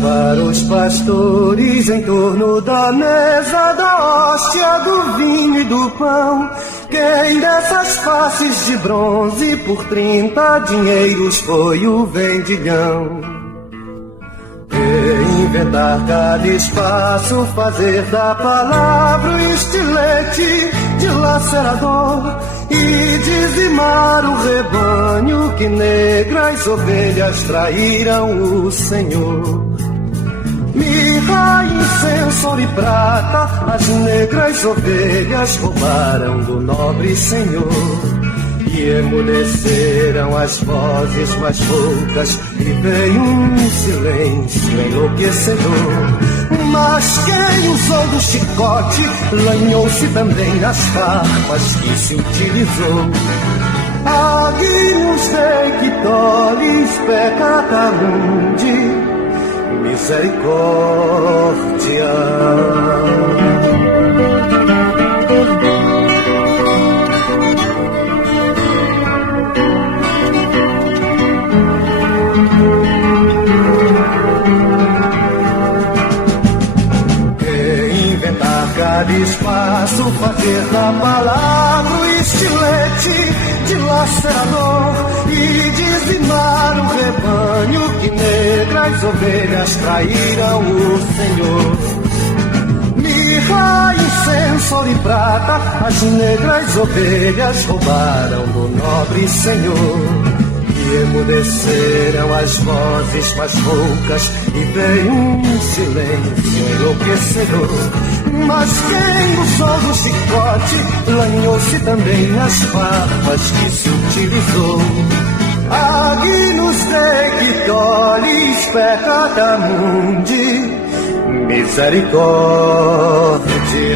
para os pastores em torno da mesa da hóstia, do vinho e do pão. Quem dessas faces de bronze por 30 dinheiros foi o vendilhão? Inventar cada espaço, fazer da palavra o estilete dilacerador e dizimar o rebanho que negras ovelhas traíram o Senhor. Mirra, incenso, ouro e prata, as negras ovelhas roubaram do nobre Senhor. E emudeceram as vozes mais roucas e veio um silêncio enlouquecedor. Mas quem usou do chicote lanhou-se também nas farpas que se utilizou. Agnus Dei que tollis peccata mundi, misericórdia. Cada espaço, fazer da palavra o estilete dilacerador e dizimar o rebanho que negras ovelhas traíram o Senhor. Mirra, incenso, ouro e prata, as negras ovelhas roubaram do nobre Senhor. E emudeceram as vozes mais roucas e veio um silêncio enlouquecedor. Mas quem usou do chicote lanhou-se também nas farpas que se utilizou. Agnus Dei que tollis peccata mundi, misericórdia.